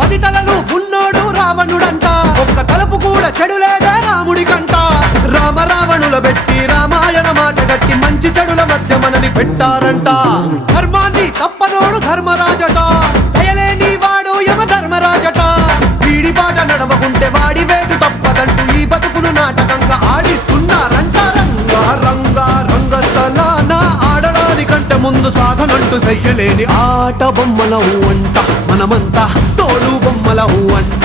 10 తలలు ఉన్నోడు రావణుడంట, ఒక్క తలుపు కూడా చెడులేదే రాముడికంట. రామ రావణుల పెట్టి రామాయణ మాట గట్టి మంచి చెడుల మధ్య మనని పెట్టారంట. ధర్మాన్ని తప్పనోడు ధర్మరాజట, దయలేని వాడు యమ ధర్మరాజట. వీడి బాట నడవకుంటే వాడి వేటు తప్పదంటూ ఈ బతుకును నాటకంగా ఆడిస్తున్నారంట. రంగా రంగా రంగస్థలాన ఆడడానికంటే ముందు సాధనంటూ చెయ్యలేని ఆట బొమ్మలవు అంట. మనమంతా తోలు బొమ్మలవు అంట.